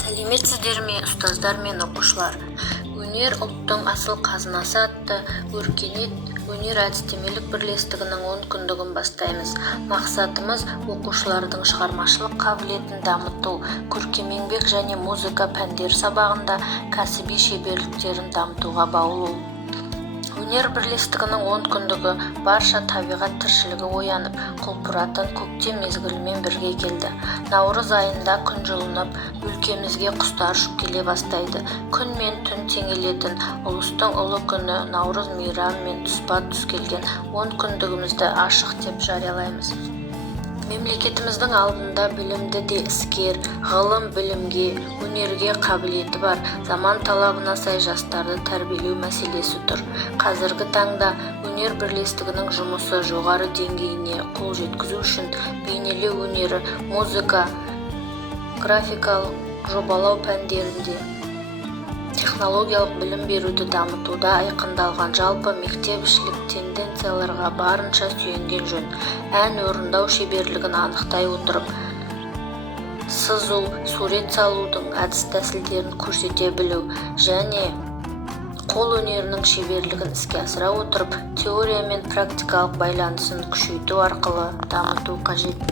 Сәлеметсіздер ме, ұстаздар мен оқушылар? Өнер ұлттың асыл қазынасы атты өркениет өнер әдістемелік бірлестігінің 10 күндігін бастаймыз. Мақсатымыз оқушылардың шығармашылық қабілетін дамыту, көркем еңбек және музыка пәндер сабағында кәсіби шеберліктерін дамытуға баулу. Өнер бірлестігінің 10 күндігі барша табиғат тіршілігі оянып, құлпыратын көктем мезгілімен бірге келді. Наурыз айында күн жылынып, өлкемізге құстар ұшып келе бастайды. Күн мен түн теңелетін ұлыстың ұлы күні наурыз мейрамымен тұспа-тұс келген 10 күндігімізді ашық деп жариялаймыз. Мемлекетіміздің алдында білімді де іскер, ғылым білімге, өнерге қабілеті бар, заман талабына сай жастарды тәрбиелеу мәселесі тұр. Қазіргі таңда өнер бірлестігінің жұмысы жоғары деңгейіне қол жеткізу үшін бейнелеу өнері, музыка, графикалық жобалау пәндерінде технологиялық білім беруді дамытуда айқындалған жалпы мектепішілік тенденцияларға барынша сүйенген жөн. Ән орындау шеберлігін анықтай отырып, сызу, сурет салудың әдіс-тәсілдерін көрсете білу және қол өнерінің шеберлігін іске асыра отырып, теория мен практикалық байланысын күшейту арқылы дамыту қажет.